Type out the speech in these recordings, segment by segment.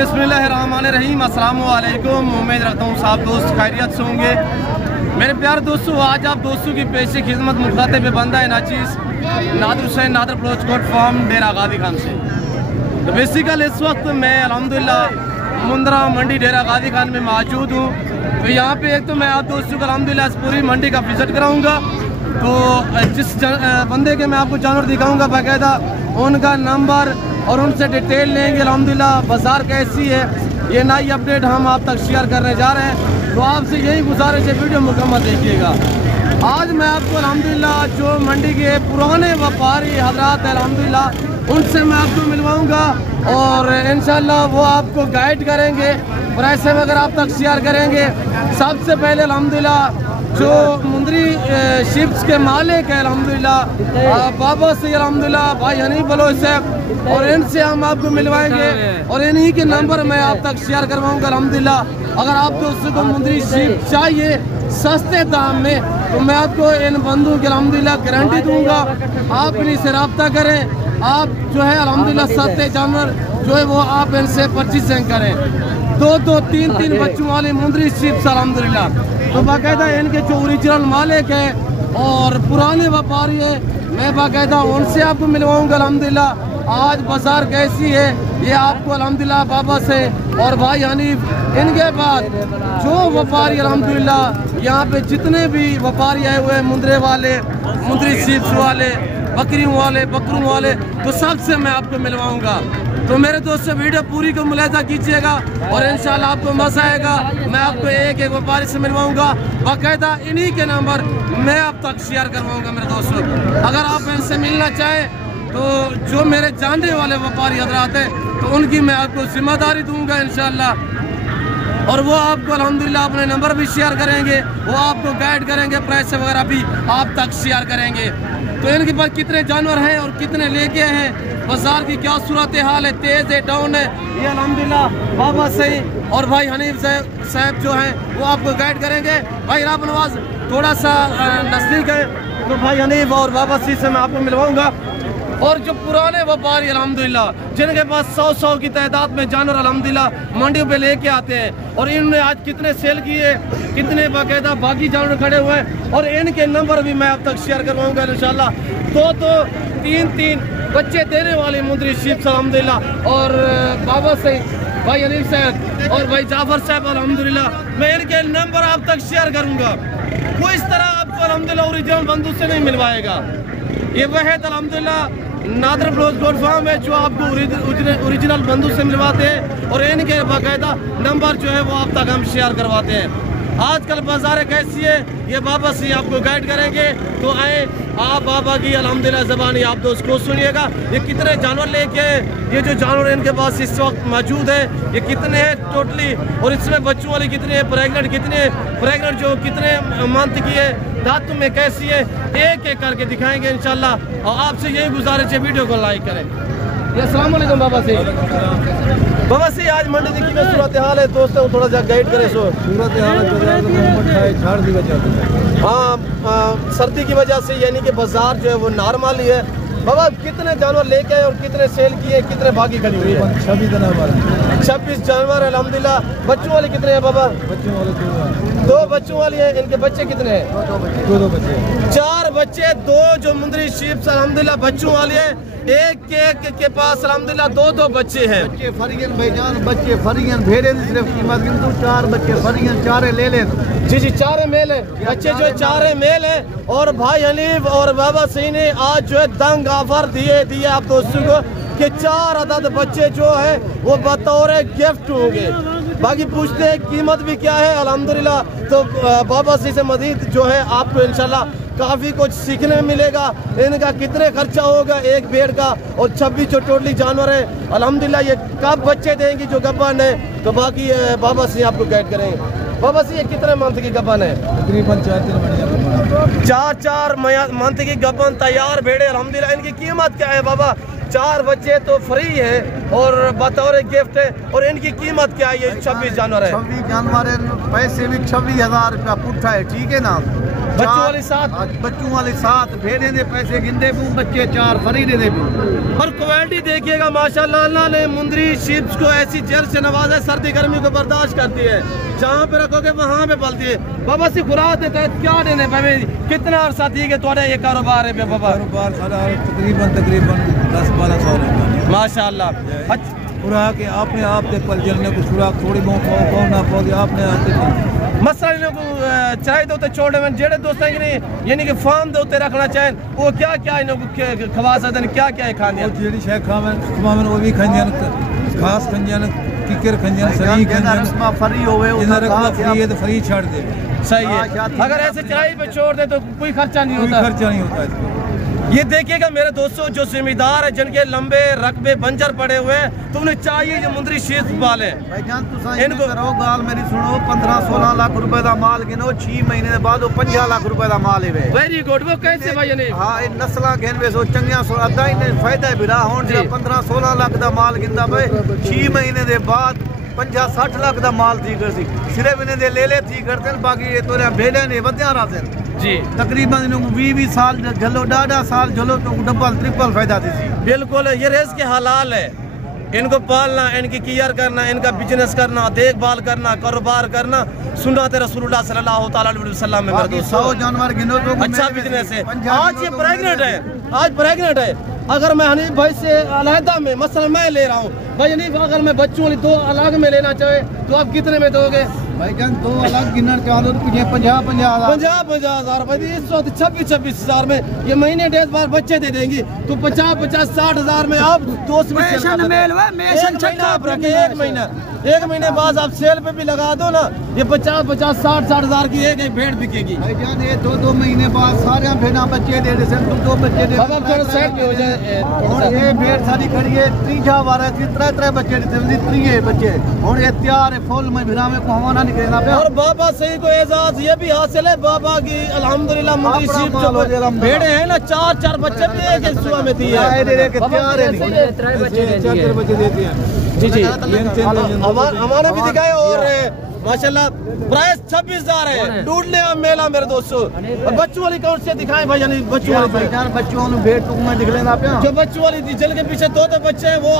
बिस्मिल्लाहिर्रहमानिर्रहीम, अस्सलामु अलैकुम। उम्मीद रखता हूँ साहब दोस्त खैरियत से होंगे। मेरे प्यारे दोस्तों, आज आप दोस्तों की पेशे खिदमत मुखातिब बंदा नाचीज़ नादर हुसैन नादर प्रोचकोट फार्म डेरा गादी खान से। तो बेसिकल इस वक्त मैं अल्हम्दुलिल्लाह मुंद्रा मंडी डेरा गादी खान में मौजूद हूँ। तो यहाँ पे एक तो मैं आप दोस्तों को अल्हम्दुलिल्लाह इस पूरी मंडी का विजिट कराऊँगा। तो जिस बंदे के मैं आपको जानवर दिखाऊँगा बाकायदा उनका नंबर और उनसे डिटेल लेंगे। अल्हम्दुलिल्लाह बाज़ार कैसी है ये नई अपडेट हम आप तक शेयर करने जा रहे हैं। तो आपसे यही गुजारिश है, वीडियो मुकम्मल देखिएगा। आज मैं आपको अल्हम्दुलिल्लाह जो मंडी के पुराने व्यापारी हजरात हैं अल्हम्दुलिल्लाह उनसे मैं आपको मिलवाऊंगा और इंशाल्लाह वो आपको गाइड करेंगे, प्राइस वगैरह आप तक शेयर करेंगे। सबसे पहले अल्हम्दुलिल्लाह जो मुंद्री शिप्स के मालिक है अल्हम्दुलिल्लाह बाबा से अल्हम्दुलिल्लाह भाई हनीफ बलोच साहब, और इनसे हम आपको मिलवाएंगे और इन्हीं के नंबर मैं आप तक शेयर करवाऊंगा अल्हम्दुलिल्लाह। अगर आप दोस्तों को मुंद्री शिप चाहिए सस्ते दाम में तो मैं आपको इन बंदों की अल्हम्दुलिल्लाह गारंटी दूंगा। आप इनसे रब्ता करें, आप जो है अल्हम्दुलिल्लाह सस्ते जानवर जो है वो आप इनसे परचेजिंग करें। दो तीन बच्चों वाली मुंद्री शिप्स अल्हम्दुलिल्लाह। तो बाकायदा इनके जो ओरिजिनल मालिक है और पुराने व्यापारी है मैं बाकायदा उनसे आपको मिलवाऊंगा अल्हम्दुलिल्लाह। आज बाजार कैसी है ये आपको अल्हम्दुलिल्लाह बाबा से और भाई हनीफ इनके बाद जो व्यापारी अल्हम्दुलिल्लाह यहाँ पे जितने भी व्यापारी आए हुए हैं मुंद्रे वाले, मुंद्री शिप्स वाले, बकरियों वाले, बकरों वाले, तो सबसे मैं आपको मिलवाऊंगा। तो मेरे दोस्तों वीडियो पूरी को मुलाहिजा कीजिएगा और इंशाल्लाह आपको मज़ा आएगा। मैं आपको एक एक व्यापारी से मिलवाऊंगा, बाकायदा इन्हीं के नंबर मैं आप तक शेयर करवाऊंगा। मेरे दोस्तों अगर आप इनसे मिलना चाहें तो जो मेरे जानने वाले व्यापारी हजरात हैं तो उनकी मैं आपको जिम्मेदारी दूंगा इंशाल्लाह, और वो आपको अल्हम्दुलिल्लाह अपने नंबर भी शेयर करेंगे, वो आपको गाइड करेंगे, प्राइस वगैरह भी आप तक शेयर करेंगे। तो इनके पास कितने जानवर हैं और कितने लेके हैं, बाजार की क्या सूरत हाल है, तेज़ है डाउन है, ये अल्हम्दुलिल्लाह बाबा सही और भाई हनीफ साहब जो हैं वो आपको गाइड करेंगे। भाई राब नवाज थोड़ा सा नज़दीक है तो भाई हनीफ और बाबा सी से मैं आपको मिलवाऊंगा। और जो पुराने व्यापारी अल्हम्दुलिल्लाह जिनके पास 100 की तादाद में जानवर अल्हम्दुलिल्लाह मंडियों पे लेके आते हैं और इन्होंने आज कितने सेल किए, कितने बाकायदा बाकी जानवर खड़े हुए हैं और इनके नंबर भी मैं अब तक शेयर करवाऊंगा इंशाल्लाह। दो तीन बच्चे देने वाली मुंद्री शिप्स अल्हम्दुलिल्लाह और बाबा से भाई हनीफ साहब और भाई जाफर साहब अल्हम्दुलिल्लाह मैं इनके नंबर आप तक शेयर करूँगा। कोई इस तरह आपको अल्हम्दुलिल्लाह ओरिजिनल बंदूक से नहीं मिलवाएगा। ये वह है अल्हम्दुलिल्लाह नादर प्रोचकोट फार्म है जो आपको ओरिजिनल बंदूक से मिलवाते हैं और इनके बाकायदा नंबर जो है वो आप तक हम शेयर करवाते हैं। आजकल बाजार कैसी है ये बाबा से आपको गाइड करेंगे। तो आए आप बाबा की अल्हम्दुलिल्लाह ज़बानी आप दोस्त को सुनिएगा। ये कितने जानवर लेके ये जो जानवर इनके पास इस वक्त मौजूद है ये कितने हैं टोटली, और इसमें बच्चों वाली कितने हैं, प्रेगनेंट जो कितने मंथ की है, दांतों में कैसी है, एक एक करके दिखाएंगे इंशाल्लाह। और आपसे यही गुजारिश है वीडियो को लाइक करें। अस्सलाम वालेकुम बाबा से आज मंडी की कितनी सूरत हाल है दोस्तों थोड़ा सा गाइड करें। सूरत हाँ सर्दी की वजह से यानी कि बाजार जो है वो नॉर्मल ही है। बाबा कितने जानवर लेके आए और कितने सेल किए, कितने बाकी खड़ी हुई है? 26 जानवर अल्हम्दुलिल्लाह। बच्चों वाले कितने हैं बाबा? बच्चों वाले 2 बच्चों वाली है। इनके बच्चे कितने हैं? 2 बच्चे, 4 बच्चे, 2 जो मुंद्री शिप्स अल्हम्दुलिल्लाह बच्चों वाली है। एक के पास अल्हम्दुलिल्लाह 2 बच्चे हैं। बच्चे फरियन भाईजान, बच्चे फरियन भेड़े सिर्फ कीमत गिनतू 4 बच्चे फरियन, 4 ले ले। जी 4 मेल है बच्चे जो 4 मेल है। और भाई हनीफ और बाबा सही ने आज जो है दंग ऑफर दिए आप दोस्तों को कि 4 अदद बच्चे जो है वो बतौर गिफ्ट होंगे। बाकी पूछते हैं कीमत भी क्या है अल्हम्दुलिल्लाह। तो बाबा सी से मजीद जो है आपको इंशाल्लाह काफ़ी कुछ सीखने में मिलेगा। इनका कितने खर्चा होगा एक भेड़ का और 26 जो टोटली जानवर है अल्हम्दुलिल्लाह ये कब बच्चे देंगी जो गब्बान है तो बाकी बाबा सी आपको गाइड करेंगे। बाबा सी ये कितने मंथ की गब्बान है? तकरीबन 4 मंथ की गब्बान तैयार भेड़े अल्हम्दुलिल्लाह। इनकी कीमत क्या है बाबा? 4 बच्चे तो फ्री है और बतौर गिफ्ट है। और इनकी कीमत क्या है? ये 26 जानवर है। 26 जानवर है, पैसे भी 26,000 रुपया पुट्ठा है, ठीक है ना? बच्चों वाली 7 बच्चों वाली 7 भेड़े दे पैसे गिनदे पू बच्चे 4 फ्री दे पू। और क्वालिटी देखिएगा माशाल्लाह, अल्लाह ने मुंदरी शीप्स को ऐसी जेल से नवाजा है, सर्दी गर्मी को बर्दाश्त करती है, जहाँ पे रखोगे वहाँ पे पलती है। बाबा से खुराक देता है क्या देने पे, कितना अरसा थी कि थोड़ा ये कारोबार है बाबा? कारोबार सारा तकरीबन 10-12 रुपये माशाल्लाह। खुराक आपने आप दे पल जलने को खुराक थोड़ी बहुत पाओ ना पाओगे आपने आप मसला इन को चाहे तो छोटे में जेड़े दोस्त हैं कि नहीं, यानी कि फार्म दे रखना चाहें, वो क्या क्या इन को खवा सकते हैं, क्या क्या है खाने जी शे खवावन वो भी खंजन खास खंजन किकर खंजन सही खंजन फ्री होवे उधर फ्री है तो फ्री छोड़ दे। सही है, अगर ऐसे चराई पे छोड़ दे तो कोई खर्चा नहीं होता, खर्चा नहीं होता इसको। ये देखिएगा मेरे दोस्तों, जो जिम्मेदार है जिनके लंबे रकबे बंजर पड़े हुए हैं, तो उन्हें चाहिए जो मुंदरी शीप पाले। इनको करो गाल मेरी सुनो, 15-16 लाख रुपए का माल गिनो, 6 महीने बाद 50 लाख रुपए का माल है। Very good. वो कैसे भाई? नहीं हाँ, इन नस्ल गिनवे सो चंगिया सो अद्धा ही फायदा बिरा होने से 15-16 लाख का माल गिनता पे 6 महीने के बाद 50-60 लाख का माल थी कर सी, सिर्फ इन्हें दे ले थी करते, बाकी ये तो भेड़े ने बदिया रहा जी। तकरीबन इनको 20 साल झलो, 1.5 साल झलो तो डबल ट्रिपल फायदा थी। बिल्कुल, ये रेस के हलाल है, इनको पालना, इनकी केयर करना, इनका बिजनेस करना, देखभाल करना, कारोबार करना सुन्नत रसूलुल्लाह सल्लल्लाहु अलैहि वसल्लम में। 100 जानवर गिनो तो अच्छा बिजनेस है। आज ये प्रेग्नेंट है, आज प्रेग्नेंट है। अगर मैं हनीफ भाई से अलहदा में मसला मैं ले रहा हूँ भाई हनीफ, अगर मैं बच्चों वाली 2 अलग में लेना चाहे तो आप कितने में दोगे? भाई जान 2 अलग गिनर चाहो तो 50-50 हज़ार भाई, 26 हज़ार में ये महीने 1.5 बार बच्चे दे देंगी तो 50-60 हज़ार में आप 2 एक महीने बाद आप सेल पे भी लगा दो ना, ये 50-60 हज़ार की एक भेड़ बिकेगी। भाई जान ये 2 महीने बाद सारे भेड़ा बच्चे दे दे, 2 बच्चे दे हो जाए। और ये भेड़ सारी खड़ी है 3 बार 3 बच्चे देते 3 बच्चे और ये तैयार है फुल में भिरा में को हवाना निकलना पे। और बाबा सही को एजाज ये भी हासिल है बाबा की अल्हम्दुलिल्लाह, मुंदरी शीप जो भेड़े हैं ना 4 बच्चे भी एक सुबह में दी है, तैयार है 4 बच्चे देती हैं। जी जी, हमारे भी दिखाए। और माशाल्लाह प्राइस 26,000 है, ढूंढने का मेला मेरे दोस्तों। और बच्चों वाली कौन से दिखाए भाई? यानी बच्चों वाली बच्चों भेड़ टूक में दिख लेना पे जो बच्चों वाली थी, जल के पीछे 2 बच्चे हैं, वो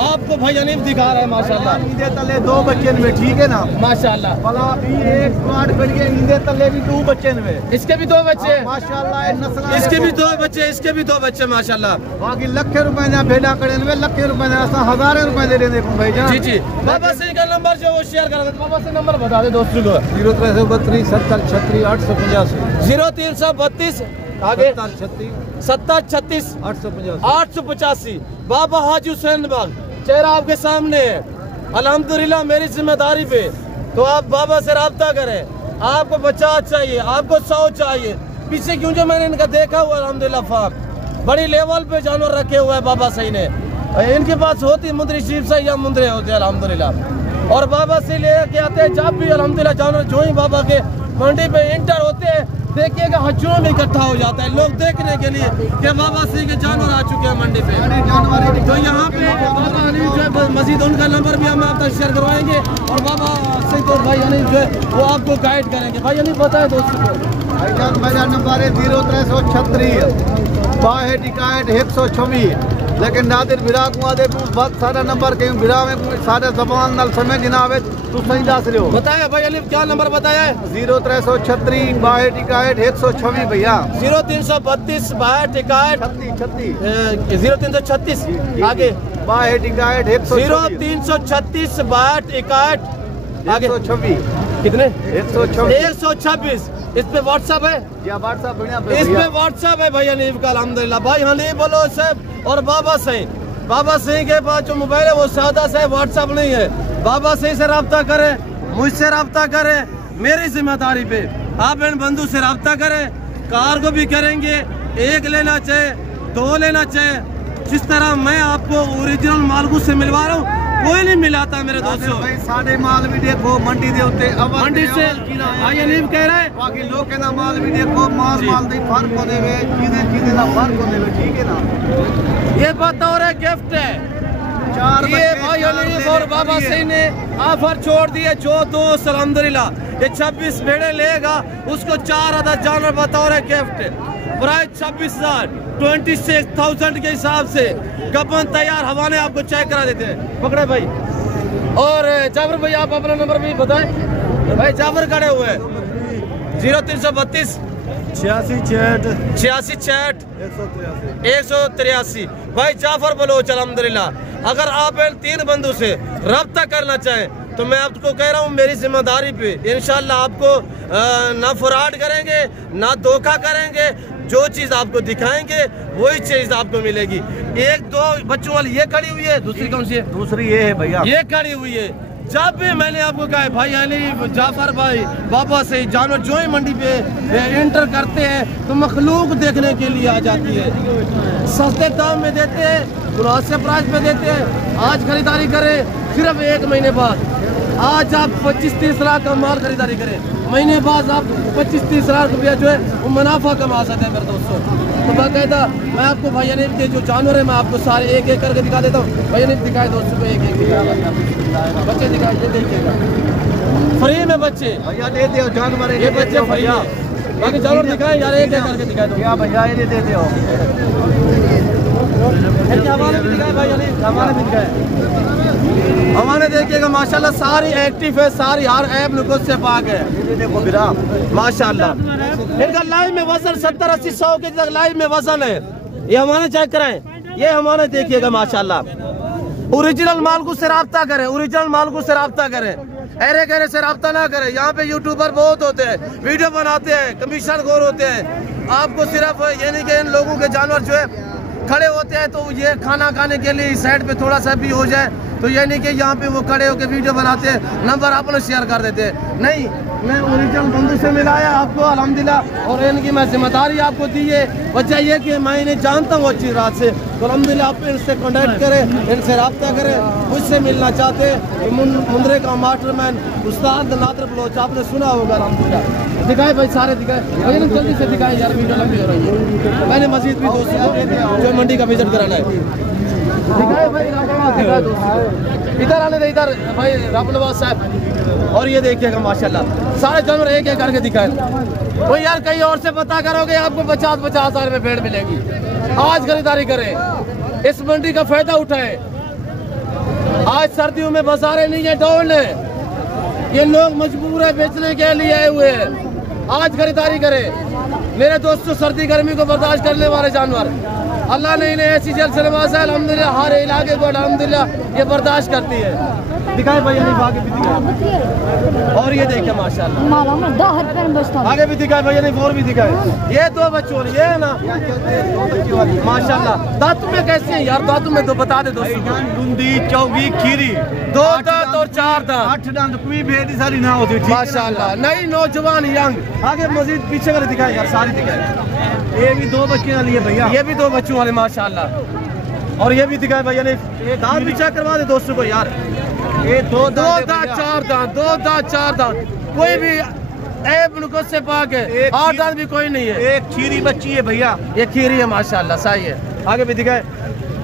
आपको भाई यानी दिखा रहे हैं माशाल्लाह। नींदे तले 2 बच्चे में, ठीक है ना माशाल्लाह। भला भी एक स्क्वाड बढ़ गए, नींदे तले भी 2 बच्चे में, इसके भी 2 बच्चे माशाल्लाह। नस्ल इसके भी 2 बच्चे, इसके भी 2 बच्चे माशाल्लाह। बाकी लाखे रुपए ना भेड़ा करे में, लाखे रुपए ना हज़ारों रुपए दे रहे देखो भाई जान। जी जी, बाबा से का नंबर जो वो शेयर कर देते, बाबा से नंबर बता दे दोस्तों को। 0332 70 36 885 0332 आगे 70 36 885 885। बाबा हाजी हुसैन बाग चेहरा आपके सामने है। अल्हम्दुलिल्लाह मेरी जिम्मेदारी पे तो आप बाबा से रब्ता करें। आपको 50 चाहिए, आपको 100 चाहिए, पीछे क्यों जो मैंने इनका देखा हुआ अल्हम्दुलिल्लाह फार्म बड़ी लेवल पे जानवर रखे हुए हैं बाबा सही ने। इनके पास होती मुंदरी शीप से या मुंदरे होते अल्हम्दुलिल्लाह, और बाबा से ले के आते हैं जब भी अल्हम्दुलिल्लाह जानवर जो ही बाबा के मंडी पे एंटर होते हैं, देखिएगा हजूम में इकट्ठा हो जाता है लोग देखने के लिए कि बाबा सिंह के जानवर आ चुके हैं मंडी पे। तो यहाँ पे बाबा हनीफ जो है मजीद उनका नंबर भी हम आप तक शेयर करवाएंगे और बाबा सिंह और भाई हनीफ जो है वो आपको गाइड करेंगे। भाई हनीफ बताए दोस्तों को। भाईजान मेरा नंबर है 0336 62 126, लेकिन नादिर बिरा कुआ दे बहुत सारा नंबर के बिरा में सारे जबान नल समय जनाब तू सही दस रहे हो। बताया भाई अली क्या नंबर बताया है? 0336 62 126 भैया 0332 62 36 0336 आगे 62 0336 62 आगे 126 कितने 126 इस पे व्हाट्सएप है या व्हाट्सएप बढ़िया इस पे व्हाट्सएप है भाई हनीफ का अल्हम्दुलिल्लाह। भाई हनीफ बोलो साहब और बाबा सिंह के पास जो मोबाइल है वो सादा से व्हाट्सएप नहीं है। बाबा सिंह से रब्ता करें, मुझसे रब्ता करें, मेरी जिम्मेदारी पे आप इन बंधु से रब्ता करें। कार को भी करेंगे, 1 लेना चाहे 2 लेना चाहे, जिस तरह मैं आपको ओरिजिनल मालगू से मिलवा रहा हूँ कोई नहीं मिलाता मेरे दोस्तों। भाई साढ़े माल भी देखो मंडी दे उत्ते मंडी से भाई हनीफ कह रहे हैं बाकी लोग कहना माल भी देखो माल दी फर्क हो देवे चीजें ना फर्क हो देवे, ठीक है ना। ये बतौर गिफ्ट है, ये भाई हनीफ और बाबा सही ने ऑफर छोड़ दिए। जो दोस्त अल्हम्दुलिल्लाह ये 26 भेड़े लेगा उसको 4 आधा जानवर बतौर गिफ्ट, प्राइस 26,000 26,000 के हिसाब से गबन तैयार हवाने आपको चेक करा देते हैं। पकड़े भाई। और जाफर भाई आप अपना नंबर भी बताएं। भाई जाफर खड़े हुए हैं 0332 86 183। भाई जाफर बलोच अल्हम्दुलिल्लाह। अगर आप इन 3 बंदों से रब्ता करना चाहें तो मैं आपको कह रहा हूँ मेरी जिम्मेदारी पे इंशाल्लाह आपको ना फ्रॉड करेंगे ना धोखा करेंगे। जो चीज़ आपको दिखाएंगे वही चीज़ आपको मिलेगी। 1-2 बच्चों वाली ये खड़ी हुई है, दूसरी कौन सी है? दूसरी ये है भैया, ये खड़ी हुई है। जब भी मैंने आपको कहा है भाई हनीफ जाफर भाई बाबा से जानवर जो ही मंडी पे एंटर करते हैं तो मखलूक देखने के लिए आ जाती है। सस्ते दाम में देते हैं, मुनासिब प्राइस पे देते हैं। आज खरीदारी करें सिर्फ 1 महीने बाद। आज आप 25-30 लाख का माल खरीदारी करें, महीने बाद आप 25-30 लाख रुपया जो है वो मुनाफा कमा सकते हैं मेरे दोस्तों। तो बाकायदा मैं आपको भाई हनीफ के जो जानवर है मैं आपको सारे एक एक करके दिखा देता हूँ। भाई हनीफ दिखाए दोस्तों को एक बच्चे दिखाए, ये देखिएगा फ्री में बच्चे भैया दे दो जानवर, ये बच्चे फ्री है। बाकी जानवर दिखाए यार एक एक करके दिखाए दो भैया, ये दे दो हमारे भी दिखाए भाई हनीफ, हमारे भी दिखाए। हमारे देखिएगा माशाल्लाह सारी एक्टिव है, सारी हर ऐप नुकस से पाक है। देखो बिरा माशाल्लाह इनका लाइव में वजन 70-80-100 के तक लाइव में वजन है। ये हमारे चेक कराएं, ये हमारे देखिएगा माशाल्लाह। ओरिजिनल माल को से राब्ता करें, ओरिजिनल माल को से राब्ता करें, अरे कहने से राब्ता ना करें। यहाँ पे यूट्यूबर बहुत होते हैं, वीडियो बनाते हैं, कमीशन खोर होते हैं। आपको सिर्फ ये नहीं कि इन लोगों के जानवर जो है खड़े होते हैं तो ये खाना खाने के लिए साइड पे थोड़ा सा भी हो जाए तो ये नहीं कि यहाँ पे वो खड़े होकर वीडियो बनाते हैं, नंबर अपने शेयर कर देते हैं। नहीं, मैं ओरिजिनल बंधु से मिलाया आपको अल्हम्दुलिल्लाह और इनकी मैं जिम्मेदारी आपको दी है। वजह ये कि मैं इन्हें जानता हूँ अच्छी रात से, तो अल्हम्दुलिल्लाह आप इनसे कॉन्टेक्ट करें, इनसे रब्ता करें। मुझसे मिलना चाहते हैं तो मुंद्रे का मास्टरमैन उस्ताद नादर बलोच आपने सुना होगा अल्हम्दुलिल्लाह। दिखाए भाई सारे दिखाए भाई, जल्दी से दिखाए यार, वीडियो लंबी हो रही है। मैंने मस्जिद भी दोस्तों जो मंडी का विजिट कराना है दिखाए भाई, इधर आने दे इधर भाई रामनवाज साहब। और ये देखिएगा माशाल्लाह सारे जानवर एक एक करके दिखाए। वो यार कहीं और से पता करोगे आपको 50-50 हज़ार में भेड़ मिलेगी। आज खरीदारी करें, इस मंडी का फायदा उठाएं। आज सर्दियों में बाजारें नहीं है, डाउन है, ये लोग मजबूर है बेचने के लिए आए हुए हैं। आज खरीदारी करें मेरे दोस्तों, सर्दी गर्मी को बर्दाश्त करने वाले जानवर अल्लाह ने इन्हें ऐसी जल से नवाजा है अल्हम्दुलिल्लाह। हर इलाके को अल्हम्दुलिल्लाह ये बर्दाश्त करती है। दिखाए भाई नहीं आगे भी दिखाए, और ये देखिए माशाल्लाह आगे भी दिखाए भाई नहीं, और भी दिखाए। ये 2 बच्चों ये है ना माशाल्लाह। दांतों में कैसे हैं यार? दांतों में तो बता दे दोस्तों, दूंदी चौगी खीरी 2 दांत और 4 दांत 8 दांत, कोई भेद सारी ना होती माशाल्लाह। नई नौजवान यंग। आगे मजीद पीछे वाले दिखाए यार, सारी दिखाए। ये भी 2 बच्चे वाली है भैया, ये भी 2 बच्चों वाले माशाल्लाह। और ये भी दिखाए भैया ने, दांत भी चेक करवा दे दोस्तों को यार। ये 2 दांत 4 दांत, 2 दांत 4 दांत, कोई भी ऐप नुकस से पाक है। 8 दांत भी कोई नहीं है। एक खीरी बच्ची है भैया, ये खीरी है माशाल्लाह, सही है। आगे भी दिखाए।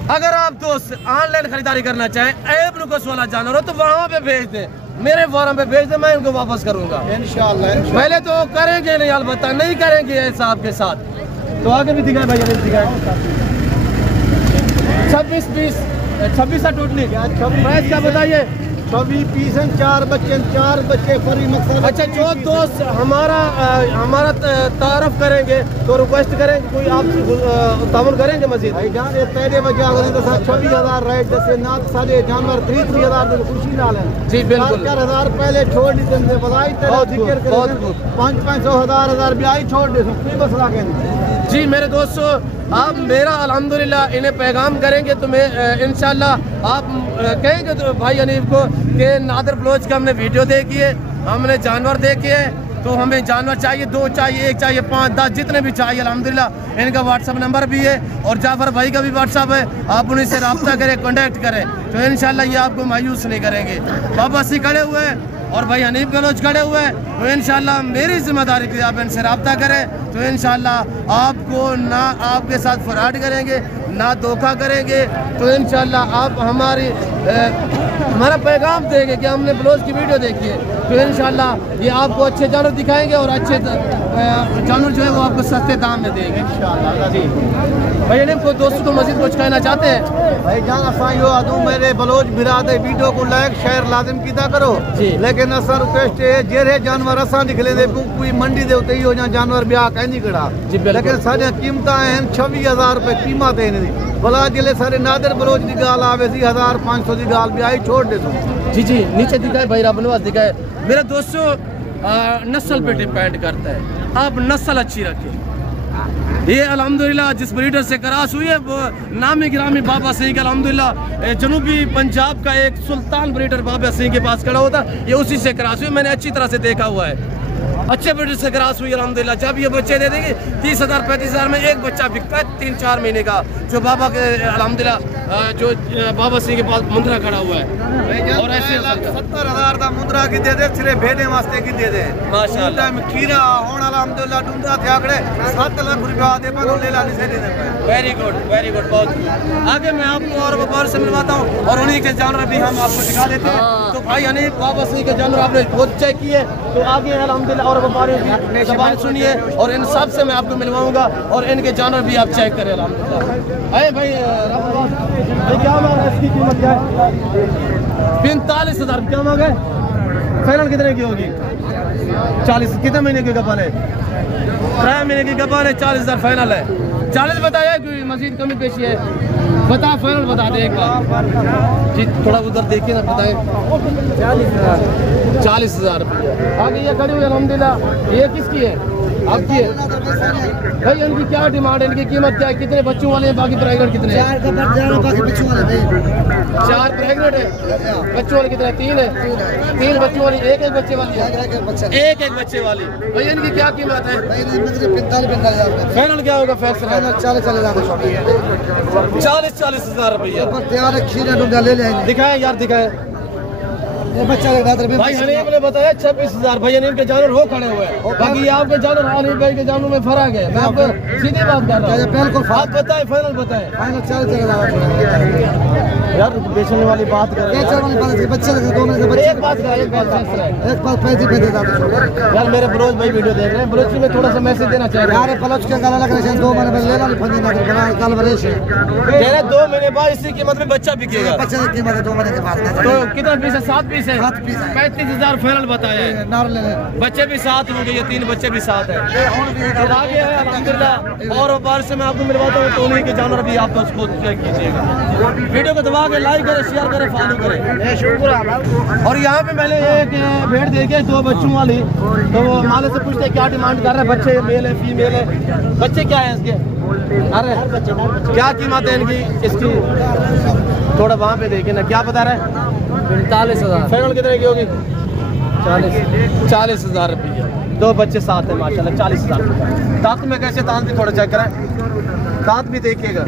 अगर आप दोस्त ऑनलाइन खरीदारी करना चाहें ऐप नुकस वाला जानवर हो तो वहाँ पे भेज दें, मेरे फॉर्म पे भेज दें, मैं इनको वापस करूंगा इंशाल्लाह। पहले तो करेंगे नहीं, अलबत्ता नहीं करेंगे ऐसा आपके साथ। तो आगे भी दिखाए भाई, दिखाए 26 पीस 26 है टोटली। प्राइस क्या बताइए? 24 पीस 4 बच्चे फ्री मकसद। अच्छा, जो दोस्त हमारा तारफ करेंगे तो रिक्वेस्ट करेंगे, कोई आप तामुल करेंगे मजीद पहले बजा 26,000 रेट जैसे ना सारे जानवर 30,000 खुशी ना लें जी बिल्कुल। 4,000 पहले छोड़ दी तुमसे बधाई 500-1,000 ब्याही छोड़ दे मसला के जी। मेरे दोस्तों आप मेरा अल्हम्दुलिल्लाह इन्हें पैगाम करेंगे तो मैं इंशाल्लाह आप कहेंगे तो भाई हनीफ को कि नादर बलोच का हमने वीडियो देखी है, हमने जानवर देखे हैं, तो हमें जानवर चाहिए, 2 चाहिए, 1 चाहिए, 5, 10 जितने भी चाहिए अल्हम्दुलिल्लाह। इनका व्हाट्सअप नंबर भी है और जाफर भाई का भी व्हाट्सअप है, आप उनसे रब्ता करें, कॉन्टेक्ट करें तो इंशाल्लाह ये आपको मायूस नहीं करेंगे। वापस ही खड़े हुए हैं और भाई हनीफ बलोच खड़े हुए हैं, तो इंशाल्लाह मेरी जिम्मेदारी थी आप इनसे रब्ता करें, तो इंशाल्लाह आपको ना आपके साथ फ्रॉड करेंगे ना धोखा करेंगे, तो इंशाल्लाह आप हमारा पैगाम देंगे कि हमने बलोच की वीडियो देखी है, तो इंशाल्लाह ये आपको अच्छे जानवर दिखाएंगे और अच्छे जानवर जो है वो आपको सस्ते दाम में देंगे इंशाल्लाह। जी भाई इनको दोस्तों को मजीद कुछ कहना चाहते हैं? भाई जान असा यो आदू मेरे बलोच बिरादे वीडियो को लाइक शेयर लाजिम कीता करो जी, लेकिन असा रिक्वेस्ट है जेरे जानवर असा निकले दे कोई मंडी दे उते हो जा जानवर ब्याह कहनी कड़ा जी, लेकिन सारे कीमतां हैं 26,000 रुपए कीमत है इनकी भला जिले सारे नादर बलोच की गाल आवे सी 1,500 की गाल भी आई छोड़ दे जी जी नीचे दिखाए भाई रबनवास दिखाए। मेरे दोस्तों नस्ल पे डिपेंड करता है, आप नस्ल अच्छी रखें। ये अल्हम्दुलिल्लाह जिस ब्रीडर से क्रॉस हुई है वो नामी गिरामी बाबा सिंह का अल्हम्दुलिल्लाह जनूबी पंजाब का एक सुल्तान ब्रीडर बाबा सिंह के पास खड़ा होता, ये उसी से क्रॉस हुई, मैंने अच्छी तरह से देखा हुआ है, अच्छे ब्रीडर से क्रॉस हुई अल्हम्दुलिल्लाह। जब ये बच्चे दे देंगे 30,000 35,000 में एक बच्चा बिकता है 3-4 महीने का, जो बाबा के अल्हम्दुलिल्लाह जो बाबा सिंह के पास मुंद्रा खड़ा हुआ है। और ऐसे 70,000 का मुंद्रा की दे दे सिर्फ भेड़े वास्ते की दे दे माशाअल्लाह में खीरा होन अल्हम्दुलिल्लाह डूंगा थे आकड़े 7 लाख रुपया दे पर ले लानी से दे दे। वेरी गुड बहुत good। आगे मैं आपको और व्यापार से मिलवाता हूँ और उन्हीं के जानवर भी हम आपको दिखा देते हैं। तो भाई हनीफ बाबा सिंह के जानवर आपने बहुत चेक किए, तो आगे अल्हम्दुलिल्लाह और व्यापारियों की ज़बान सुनिए और इन सब से मैं आपको मिलवाऊंगा और इनके जानवर भी आप चेक करें अल्हम्दुलिल्लाह। अरे भाई क्या मांग है, इसकी कीमत क्या है? 45,000 क्या मांग है? फाइनल कितने की होगी? 40। कितने महीने की गपान है? 3 महीने की गपान है, 40,000 फाइनल है। 40 बताया कोई मजीद कमी पेशी है? बता फाइनल बता दे एक बार जी, थोड़ा उधर देखिए ना, बताए 40,000 रुपये। आगे ये खड़ी हुई अल्हम्दुलिल्लाह, ये किसकी है? आपकी है भाई। इनकी क्या डिमांड है, इनकी कीमत क्या है? कितने बच्चों वाले हैं, बाकी प्राइवेट कितने हैं? 4 प्रेगनेंट है, बच्चों वाले कितने? 3 है। 3 बच्चों वाली, एक बच्चे वाली है, एक बच्चे वाली। भाई इनकी क्या कीमत है? 45,000 फाइनल क्या होगा? फैसला 40,000 रुपये। दिखाए यार दिखाए भाई। हनीफ ने बताया 26,000। भाई हनीफ के जानवर हो खड़े हुए हैं, बाकी आपके जानवर हनीफ भाई के जानवर में फर्क है। मैं आपको सीधी बात कर रहा हूँ, बिल्कुल बात बताए, फाइनल बताए। यार बेचने वाली बात कर रहे हैं, एक बात यार मेरे बलोच भाई वीडियो देख रहे हैं, बलोच में थोड़ा सा मैसेज देना चाहिए यार। बलोच के गला लग रहे हैं 2 महीने कह रहे 2 महीने बाद इसी कीमत में बच्चा बिकेगा। बच्चे की कीमत है 2 महीने के बाद। तो कितना पीस है? 7 पीस है, 35,000 फाइनल बताया है। बच्चे भी 7 हो गए, ये 3 बच्चे भी 7 है। आगे है अल्हम्दुलिल्लाह और बार से मैं आपको मिलवाता हूँ, तो उन्हीं के जानवर भी आप उसको चेक कीजिएगा। वीडियो को दबा के लाइक करें, शेयर करें, फॉलो करें। और यहाँ पे मैंने एक भेड़ देखी 2 बच्चों वाली, तो वो मालिक से पूछते क्या डिमांड कर रहे हैं, बच्चे मेल है फीमेल है, बच्चे क्या है इसके? अरे क्या कीमत है इनकी? इसकी थोड़ा वहाँ पे देखे ना, क्या बता रहे हैं? 45,000। फाइनल कितने की होगी? 40,000 रुपये। 2 बच्चे 7 है माशाल्लाह, 40,000। दांत में कैसे? दांत भी थोड़ा चेक करें, दांत भी देखिएगा।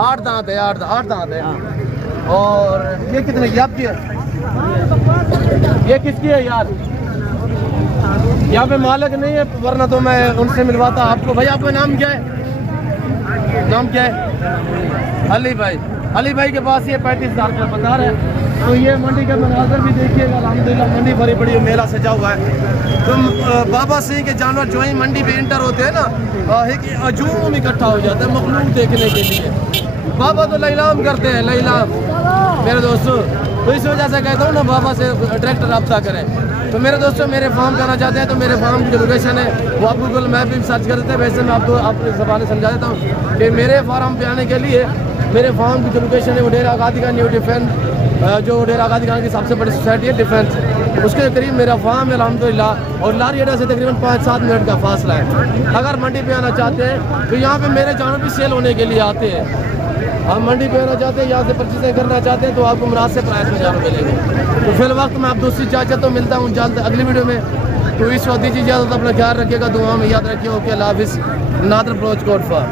8 दांत है, 8 दांत है। और ये कितने की आपकी है? ये किसकी है यार? यहाँ पे मालिक नहीं है, वरना तो मैं उनसे मिलवाता आपको। भाई आपका नाम क्या है? नाम क्या है? अली भाई। अली भाई के पास ये 35,000 रुपये बता रहे हैं। तो ये मंडी का मनाजर भी देखिएगा, अल्हम्दुलिल्लाह मंडी बड़ी बड़ी मेला सजा हुआ है। तो बाबा सिंह के जानवर जो ही मंडी पे इंटर होते हैं ना, एक हजूम इकट्ठा हो जाता है मखलूक देखने के लिए। बाबा तो लैलाम करते हैं, लैलाम मेरे दोस्तों। तो इस वजह से कहता हूँ ना, बाबा से डायरेक्ट रब्ता करें। तो मेरे दोस्तों मेरे फार्म करना चाहते हैं तो मेरे फार्म की जो लोकेशन है वो आप गूगल मैप भी सर्च कर देते हैं। वैसे मैं आपको अपने ज़बान समझा देता हूँ कि मेरे फार्म पे आने के लिए मेरे फार्म की जो लोकेशन है वो डेरा गादी खान न्यू डिफेंस, जो डेरा गादी खान की सबसे बड़ी सोसाइटी है डिफेंस, उसके करीब मेरा फार्म है अल्हम्दुलिल्लाह। और लारी अड्डा से तकरीबन 5-7 मिनट का फासला है। अगर मंडी पे आना चाहते हैं तो यहाँ पे मेरे जानवर भी सेल होने के लिए आते हैं। हम मंडी पे आना चाहते हैं, यहाँ से परचेजिंग करना चाहते हैं तो आपको मुनासिब प्राइस में जानवर मिलेंगे। तो फिल वक्त मैं आप दोस्ती चाचा तो मिलता हूँ जल्द अगली वीडियो में। तो इस वक्त दीजिए इजाज़त, अपना ख्याल रखिएगा, दुआ में याद रखिए। ओके अल्लाह हाफिज़। नादर बलोच कोट फॉर।